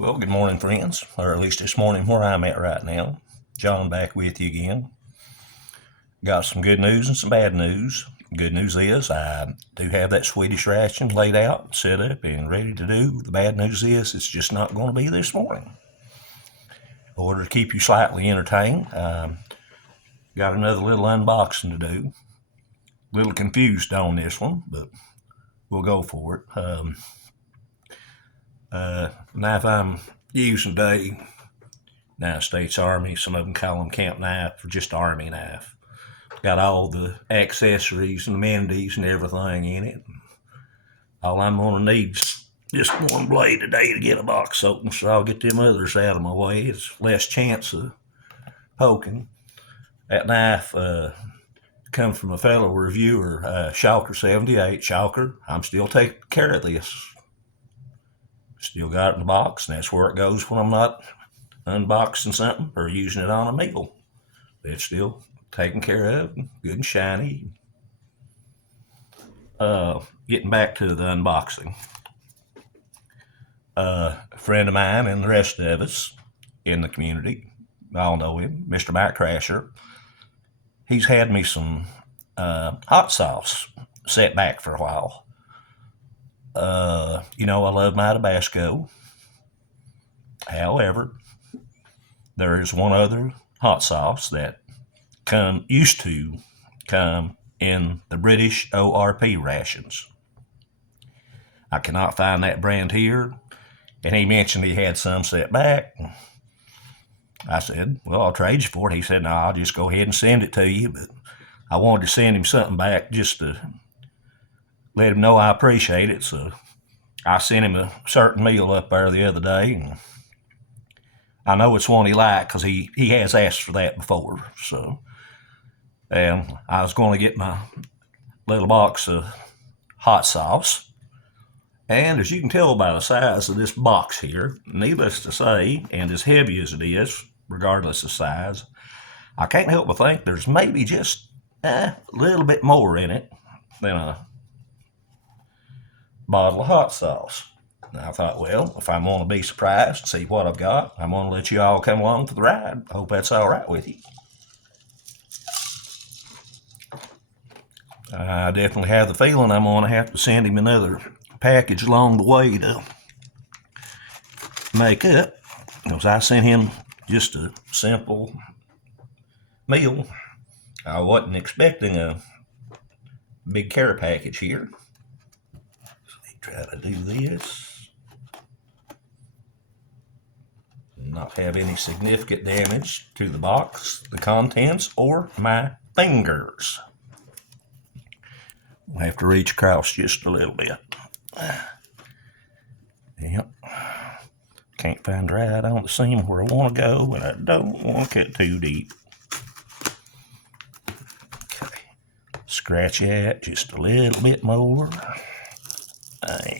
Well, good morning, friends, or at least this morning where I'm at right now. John back with you again. Got some good news and some bad news. Good news is I do have that Swedish ration laid out, set up, and ready to do. The bad news is it's just not going to be this morning. In order to keep you slightly entertained, got another little unboxing to do. A little confused on this one, but we'll go for it. Knife I'm using today, United States Army. Some of them call them camp knife or just Army knife. Got all the accessories and amenities and everything in it. All I'm going to need is just one blade today to get a box open, so I'll get them others out of my way. It's less chance of poking. That knife comes from a fellow reviewer, Shalker78. Shalker, I'm still taking care of this. Still got it in the box, and that's where it goes when I'm not unboxing something or using it on a meal. It's still taken care of, good and shiny. Getting back to the unboxing. A friend of mine and the rest of us in the community, all know him, Mr. Mike Crasher. He's had me some hot sauce set back for a while. I love my Tabasco. However, there is one other hot sauce that used to come in the British ORP rations. I cannot find that brand here, and he mentioned he had some set back. I said, well, I'll trade you for it. He said, no, I'll just go ahead and send it to you, but I wanted to send him something back just to let him know I appreciate it. So I sent him a certain meal up there the other day, and I know it's one he liked because he has asked for that before. So, and I was going to get my little box of hot sauce. And as you can tell by the size of this box here, needless to say, and as heavy as it is, regardless of size, I can't help but think there's maybe just a little bit more in it than a bottle of hot sauce. And I thought, well, if I'm going to be surprised and see what I've got, I'm going to let you all come along for the ride. I hope that's all right with you. I definitely have the feeling I'm going to have to send him another package along the way to make up, because I sent him just a simple meal. I wasn't expecting a big care package here. So let me try to do this. Not have any significant damage to the box, the contents, or my fingers. I'll have to reach across just a little bit. Yep. Can't find right on the seam where I want to go, and I don't want to cut too deep. Okay. Scratch that just a little bit more.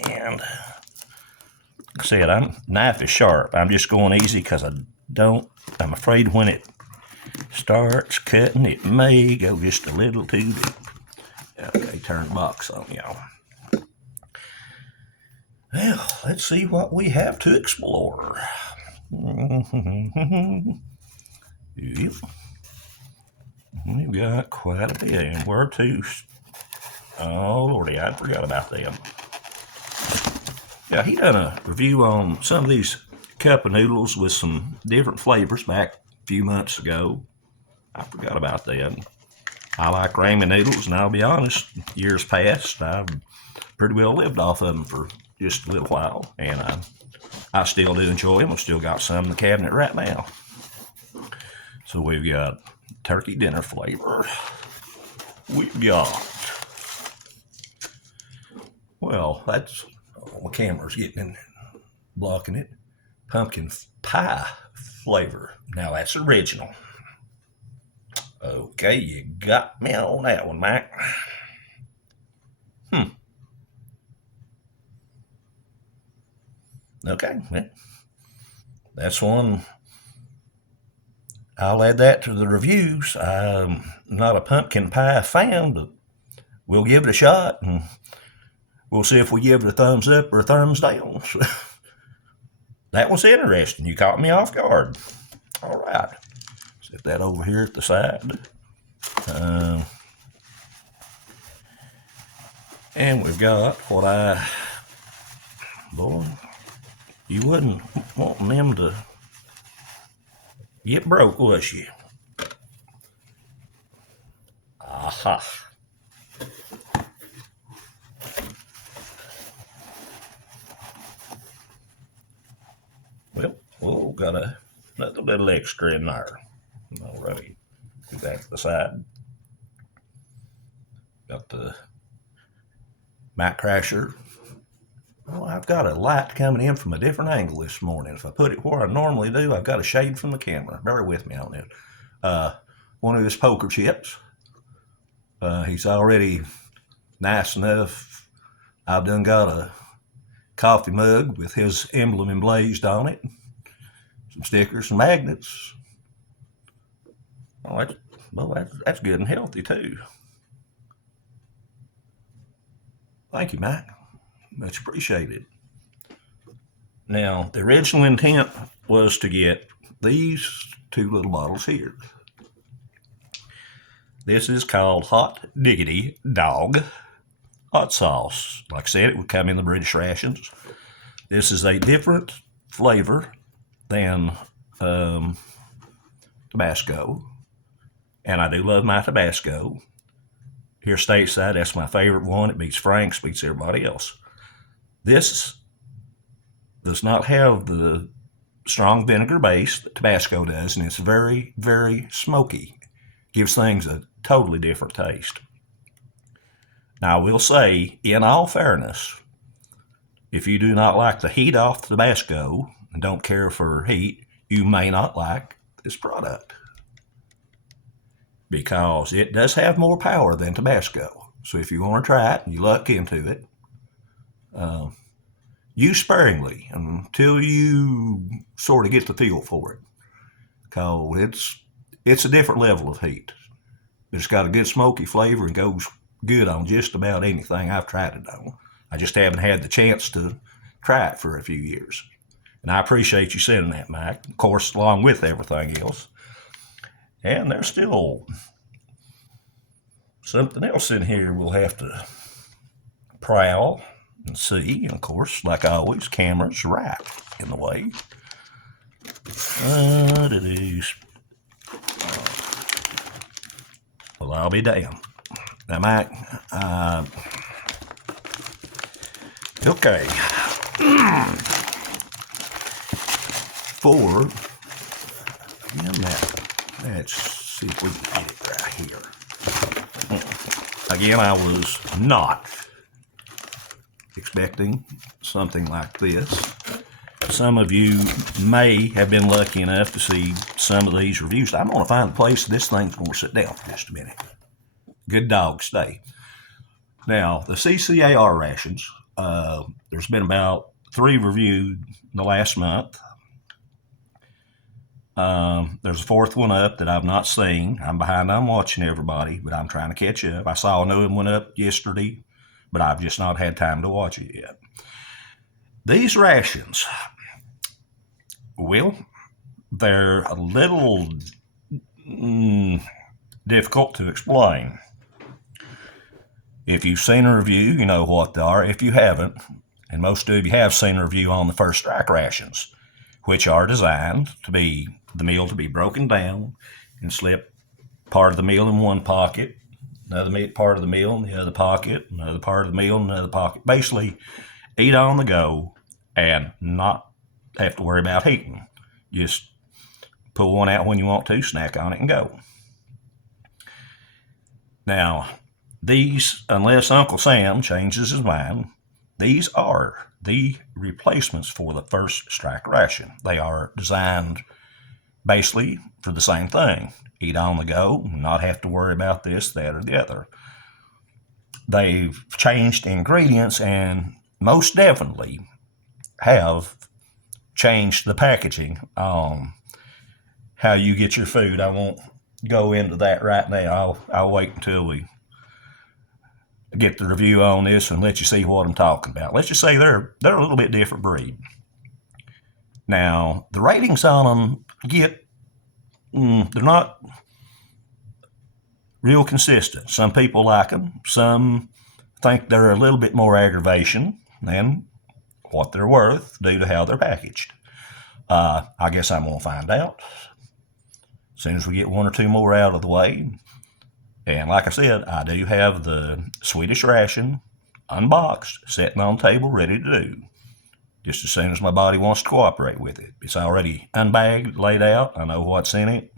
And like I said, knife is sharp. I'm just going easy because I'm afraid when it starts cutting, it may go just a little too deep. Okay, turn the box on, y'all. Well, let's see what we have to explore. Yep. We've got quite a bit, and where to? Oh, Lordy, I forgot about them. Yeah, he done a review on some of these cup of noodles with some different flavors back a few months ago. I forgot about them. I like ramen noodles, and I'll be honest, years past, I've pretty well lived off of them for just a little while, and I still do enjoy them. I've still got some in the cabinet right now. So we've got turkey dinner flavor. We've got, well, that's, my camera's getting in, blocking it. Pumpkin pie flavor. Now that's original. Okay, you got me on that one, Mike. Okay, that's one. I'll add that to the reviews. I'm not a pumpkin pie fan, but we'll give it a shot, and we'll see if we give it a thumbs up or a thumbs down. that was interesting. You caught me off guard. All right. Set that over here at the side. And we've got what boy, you wasn't wanting them to get broke, was you? Aha. Well, oh, got another little extra in there. All right. Put that to the side. Got the Mac Crasher. Well, I've got a light coming in from a different angle this morning. If I put it where I normally do, I've got a shade from the camera. Bear with me on it. One of his poker chips. He's already nice enough. I've done got a coffee mug with his emblem emblazed on it. Some stickers, some magnets. Oh, that's good and healthy too. Thank you, Mike. Much appreciated. Now, the original intent was to get these two little bottles here. This is called Hot Diggity Dog Hot Sauce. Like I said, it would come in the British rations. This is a different flavor than Tabasco. And I do love my Tabasco. Here stateside, that's my favorite one. It beats Frank's, beats everybody else. This does not have the strong vinegar base that Tabasco does, and it's very, very smoky. Gives things a totally different taste. Now, I will say, in all fairness, if you do not like the heat off the Tabasco and don't care for heat, you may not like this product, because it does have more power than Tabasco. So if you want to try it and you luck into it, use sparingly until you sort of get the feel for it, because it's a different level of heat. It's got a good smoky flavor and goes good on just about anything I've tried it on. I just haven't had the chance to try it for a few years. And I appreciate you sending that, Mike, of course, along with everything else. And there's still something else in here we'll have to prowl and see. And of course, like always, camera's right in the way. Well, I'll be damned. Now, Mike, okay. Let's see if we can get it right here. Again, I was not expecting something like this. Some of you may have been lucky enough to see some of these reviews. I'm going to find a place this thing's going to sit down for just a minute. Good dog, stay. Now, the CCAR rations, there's been about 3 reviewed in the last month. There's a 4th one up that I've not seen. I'm behind on watching everybody, but I'm trying to catch up. I saw a new one up yesterday, but I've just not had time to watch it yet. These rations, well, they're a little difficult to explain. If you've seen a review, you know what they are. If you haven't, and most of you have seen a review on the First Strike rations, which are designed to be the meal to be broken down and slip part of the meal in one pocket, another part of the meal in the other pocket, another part of the meal in another pocket. Basically, eat on the go and not have to worry about heating. Just pull one out when you want to, snack on it, and go. Now, these, unless Uncle Sam changes his mind, these are the replacements for the First Strike ration. They are designed basically for the same thing. Eat on the go, not have to worry about this, that, or the other. They've changed ingredients and most definitely have changed the packaging on how you get your food. I won't go into that right now. I'll wait until we get the review on this and let you see what I'm talking about. Let's just say they're a little bit different breed. Now, the ratings on them they're not real consistent. Some people like them. Some think they're a little bit more aggravation than what they're worth due to how they're packaged. I guess I'm going to find out as soon as we get one or two more out of the way. And like I said, I do have the Swedish ration unboxed, sitting on the table, ready to do. Just as soon as my body wants to cooperate with it. It's already unbagged, laid out. I know what's in it.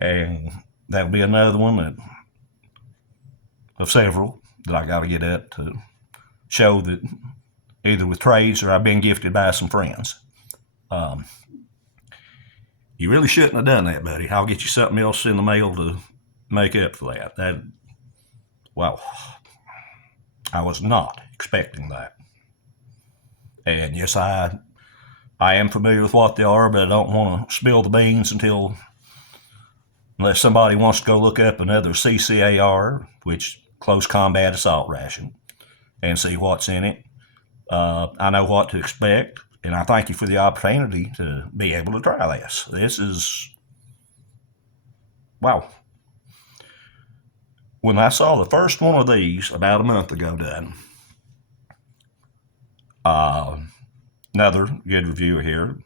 And that'll be another one of several that I got to get up to show that either with trades or I've been gifted by some friends. You really shouldn't have done that, buddy. I'll get you something else in the mail to make up for that. Well, I was not expecting that. And yes, I am familiar with what they are, but I don't want to spill the beans unless somebody wants to go look up another CCAR, which Close Combat Assault Ration, and see what's in it. I know what to expect, and I thank you for the opportunity to be able to try this. This is, wow. When I saw the first one of these about a month ago done, another good reviewer here.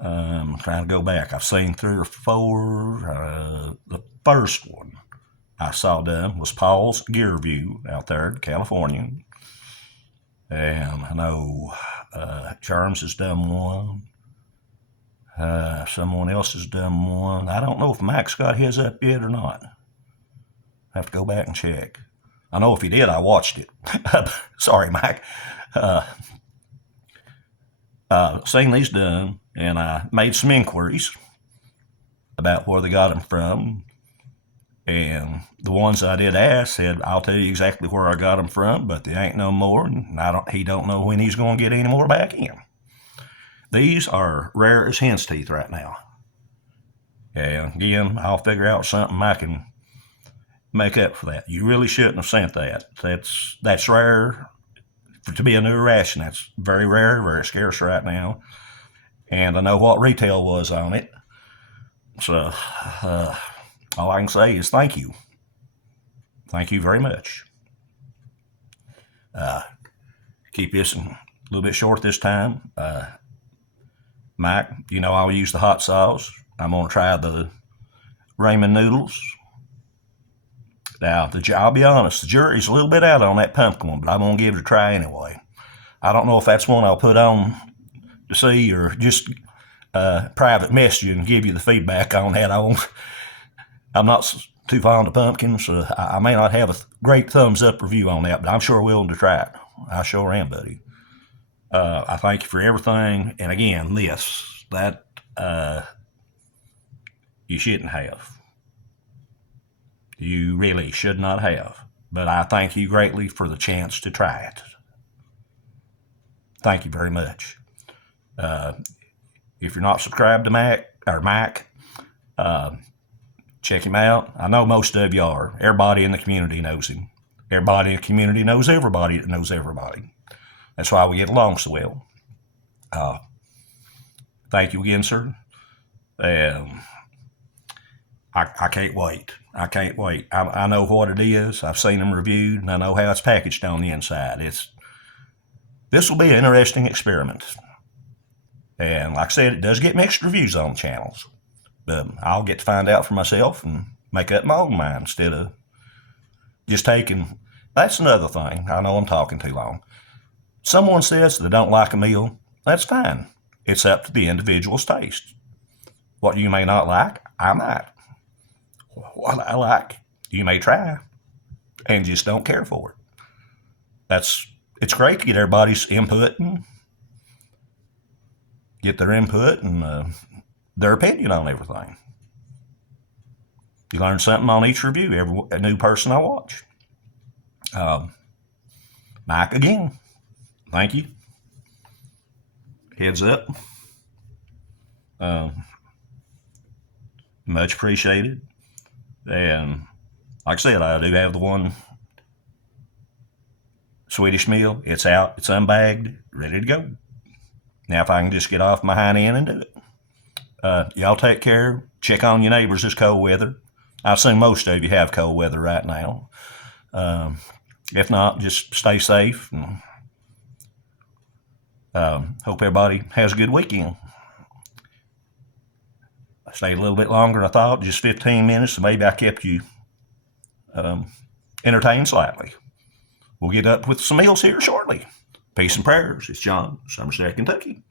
Trying to go back. I've seen 3 or 4. The first one I saw done was Paul's Gear View out there in California. And I know Charms has done one. Someone else has done one. I don't know if Mac's got his up yet or not. I have to go back and check. I know if he did, I watched it. Sorry, Mac. Seen these done, and I made some inquiries about where they got them from. And the ones I did ask said, I'll tell you exactly where I got them from, but they ain't no more, and he don't know when he's going to get any more back in. These are rare as hen's teeth right now. And again, I'll figure out something I can make up for that. You really shouldn't have sent that. That's rare. To be a new ration, that's very rare, very scarce right now. And I know what retail was on it. So all I can say is thank you. Thank you very much. Keep this a little bit short this time. Mike, I'll use the hot sauce. I'm going to try the ramen noodles. Now, I'll be honest, the jury's a little bit out on that pumpkin one, but I'm going to give it a try anyway. I don't know if that's one I'll put on to see or just private message you and give you the feedback on that. I'm not too fond of pumpkins, so I may not have a great thumbs up review on that, but I'm sure willing to try it. I sure am, buddy. I thank you for everything. And again, that you shouldn't have. You really should not have. But I thank you greatly for the chance to try it. Thank you very much. If you're not subscribed to Mac, check him out. I know most of you are. Everybody in the community knows him. Everybody in the community knows everybody that knows everybody. That's why we get along so well. Thank you again, sir. I can't wait. I can't wait. I know what it is. I've seen them reviewed, and I know how it's packaged on the inside. This will be an interesting experiment. And like I said, it does get mixed reviews on the channels. But I'll get to find out for myself and make up my own mind instead of just taking... That's another thing. I know I'm talking too long. Someone says they don't like a meal. That's fine. It's up to the individual's taste. What you may not like, I might. What I like, you may try and just don't care for it. It's great to get everybody's input and get their input and their opinion on everything. You learn something on each review, every new person I watch. Mike, again, thank you. Heads up. Much appreciated. And like I said, I do have the one Swedish meal. It's out. It's unbagged, ready to go. Now, if I can just get off my hind end and do it. Y'all take care. Check on your neighbors this cold weather. I assume most of you have cold weather right now. If not, just stay safe. And, hope everybody has a good weekend. I stayed a little bit longer than I thought, just 15 minutes, so maybe I kept you entertained slightly. We'll get up with some meals here shortly. Peace and prayers. It's John, Somerset, Kentucky.